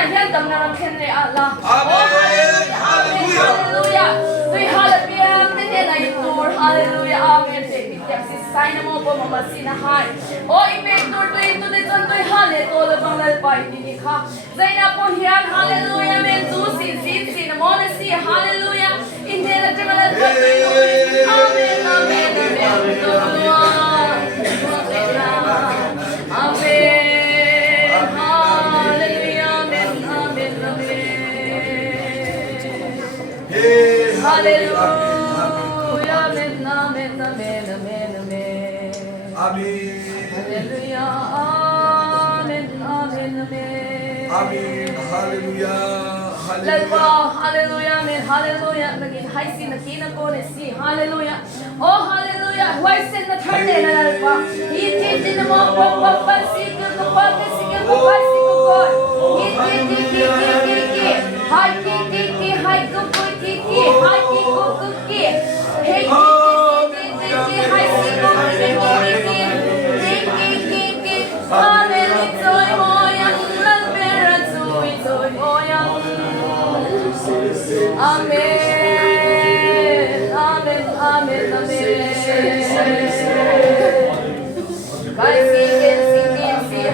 na hian dam na ram khen le ala. Hallelujah. Tui hallelujah te te na itur hallelujah amen te pityak si sign mo po mama sinahai. O ipektur tu itu de ton tui hale to le bangal pai ni kha. Zaina po hian hallelujah men tu si sin mo na si hallelujah. In the eternal pai amen amen amen. Amen. Hallelujah, amen, amen, amen, amen, amen. Amen. Hallelujah, amen, amen, amen. Amen. Hallelujah. Lalpa, hallelujah, amen, hallelujah. Naging high sin na kinakone si hallelujah. Oh, hallelujah. Why sin na turn na lalpa? Itin mo papa sikil ko pati sikil ko pai sikil ko. Itin hi ki hi ko hi cookie. Hey, hi Amen, amen, amen, amen.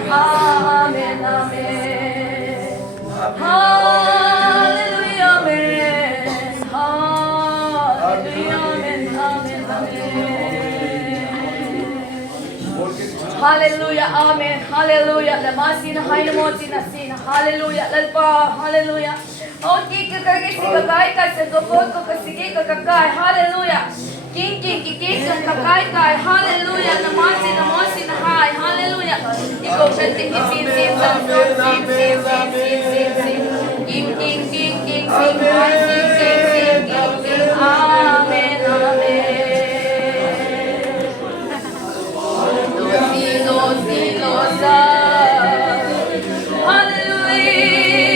Amen, amen. Hallelujah, amen. Hallelujah, amen, hallelujah. Lamasina, hainamotina, sina, hallelujah, lalpa, hallelujah. Oh, kika kagai kai se dokot ko kasigi kagai, hallelujah. Kika kagai kai, hallelujah. Lamasina, mosina, hai, hallelujah. Iko penti sin, amen, amen.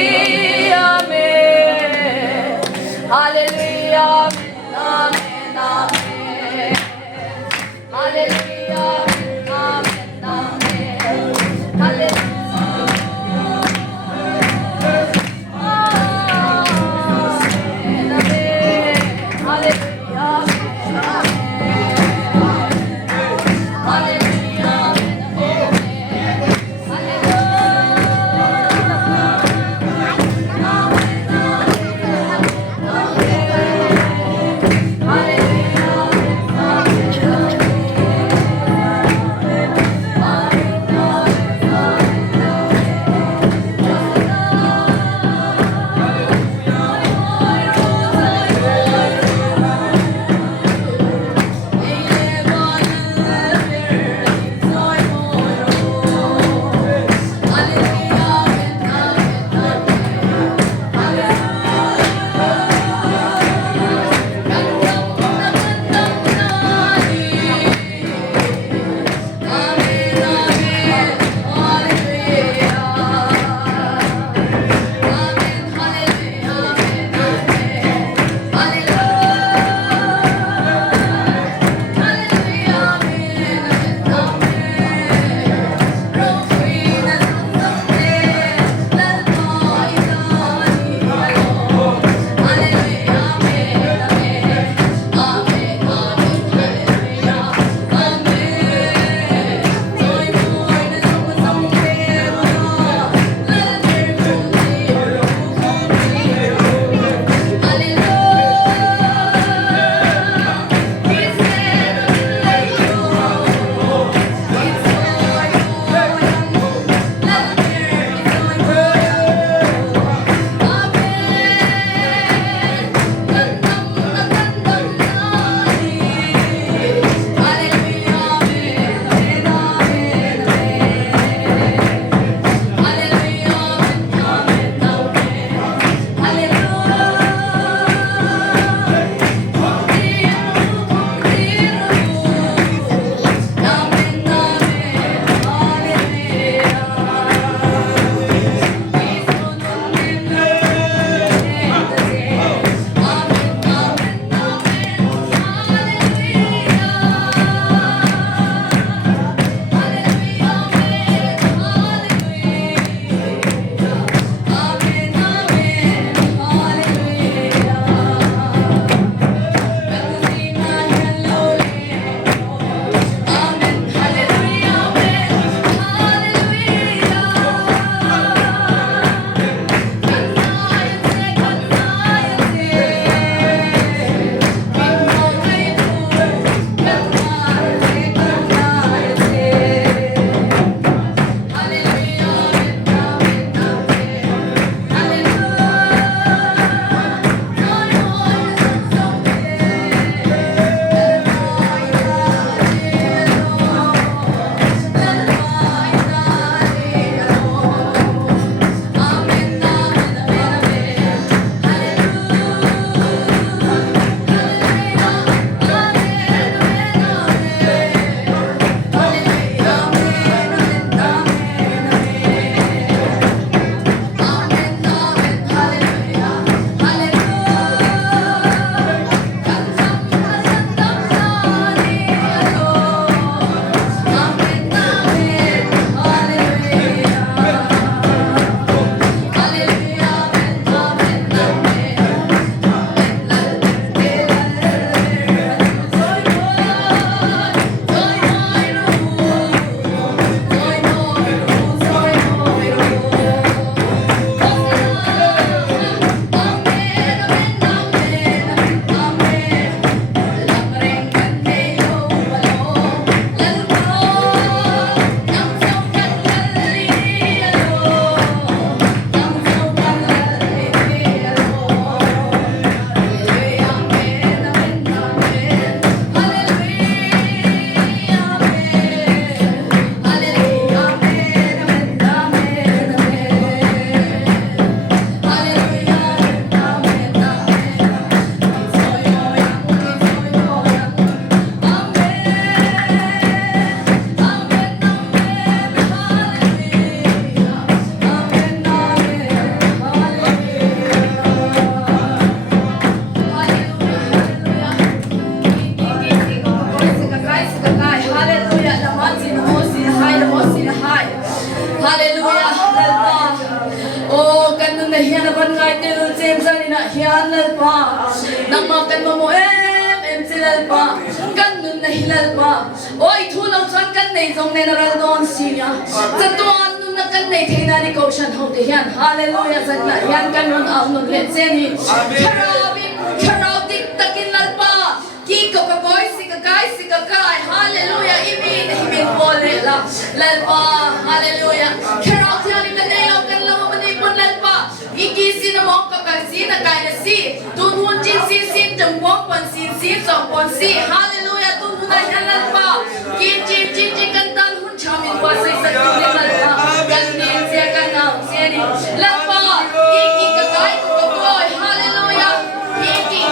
Hallelujah, amen. Hallelujah, amen, amen. Hallelujah, amen, amen. Hallelujah. kan ngai til jem sanina hian lalpa nang ma kan mo em silalpa kan nun na hilalpa oi thulau chan kan nei jong ne ral don sinya chatuan nun na kan nei theina ni kaushan ho te hian hallelujah zanna hian kan nun au nun le cheni kharabik takin lalpa ki ko ka koi si ka kai hallelujah imi ne himin pole la lalpa hallelujah kharab thiani kan nei au kan lo mani pon lalpa iki sinamok ka ka sina kai na si tun hun chin sin jong wong pon sin song pon si hallelujah tun hun ai halan pa kin kan tan hun chamin pa sai sa tun le lalpa kan ne se kan na se ni lalpa iki ka kai ko koi hallelujah iki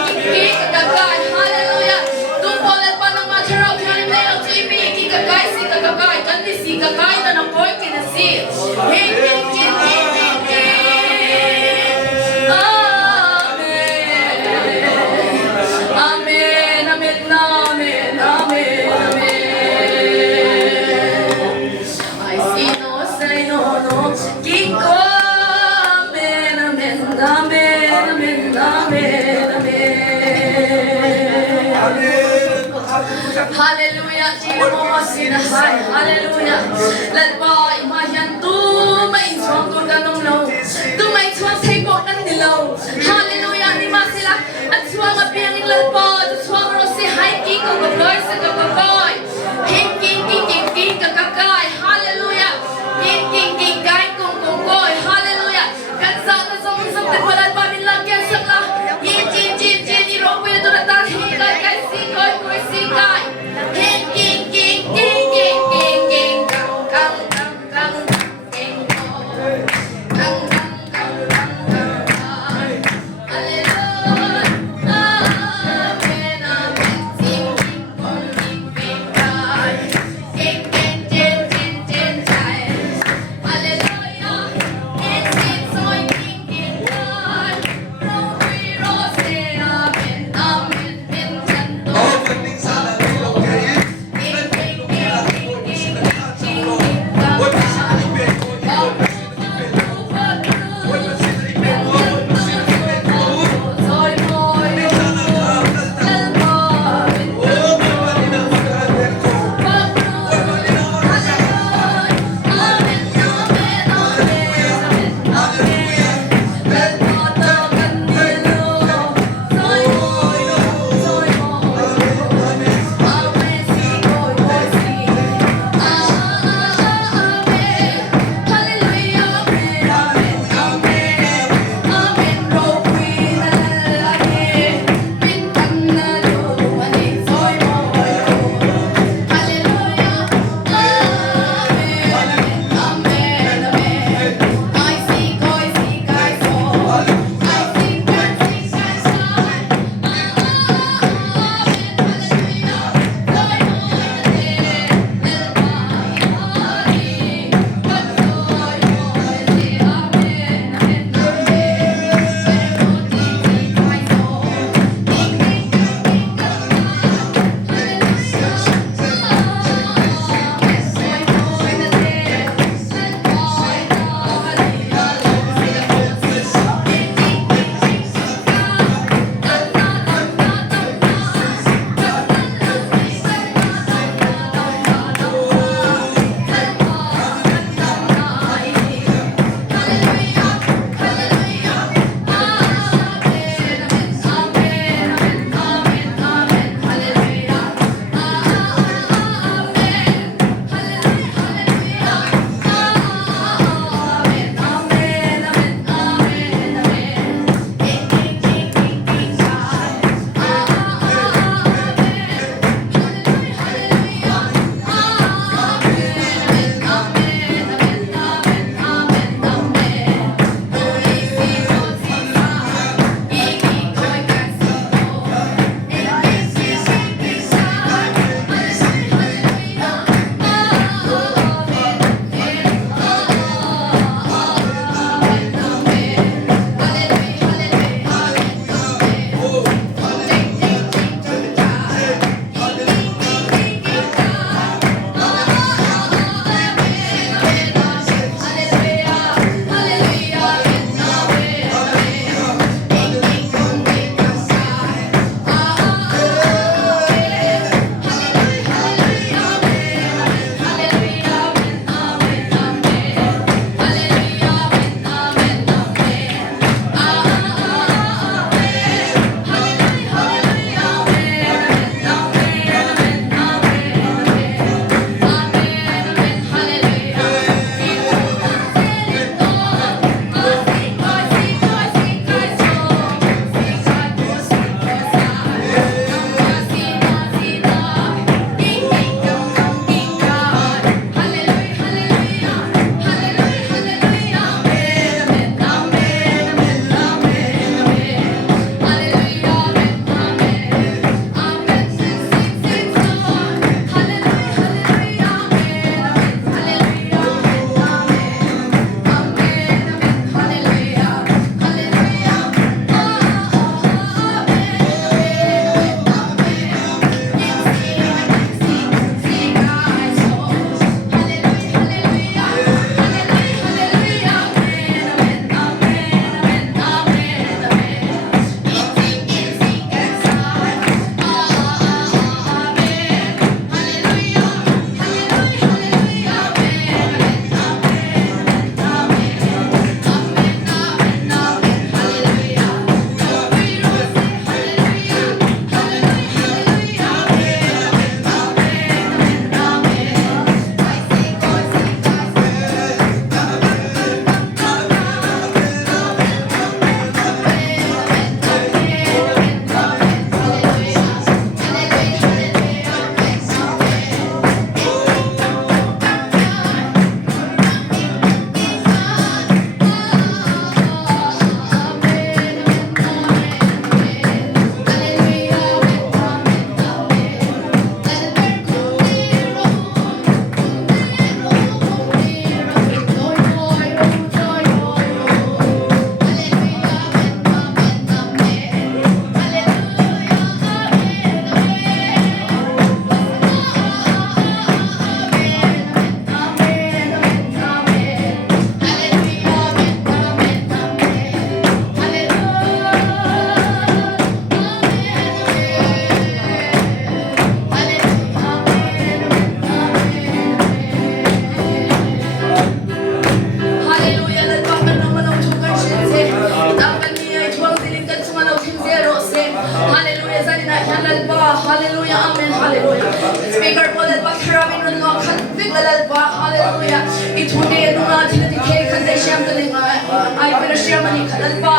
ka kai hallelujah tun po lalpa nang ma tharau thian ne au chi mi iki ka kai kan ni si ka kai na na koi kin si he kin Hallelujah, hallelujah. Lalpa imayan tu main suang tu kanong lo, tu main suang teko kan dilaw. Hallelujah, ni masila at suang apiang lalpa, tu suang rosi hiking ko kagoy sa kagoy, hiking kakakay. Hallelujah, hiking kay kong koy. Hallelujah, kan sa song te palan pa min lagyan sa la. Jin iro ko ito na tan hikay kay sikoy ko sikay. thune nunga thina ti khe khande sham to lenga ai pera sham ani khalalpa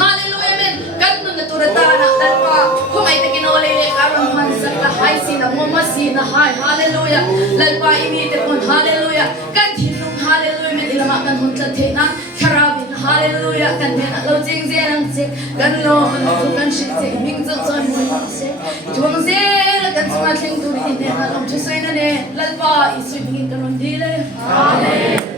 hallelujah men kan nun na turata na lalpa khomai te kinole le karon man sakla hai sina moma sina hai hallelujah lalpa ini te kon hallelujah kan thinung hallelujah men ilama kan hon chan the na kharabin hallelujah kan ne na lo jing je nang se kan lo tu kan shi se ming zo zon mo se jong se kan sma thing tu ni ne na lam chu sai na ne lalpa isu ni kan on dile hallelujah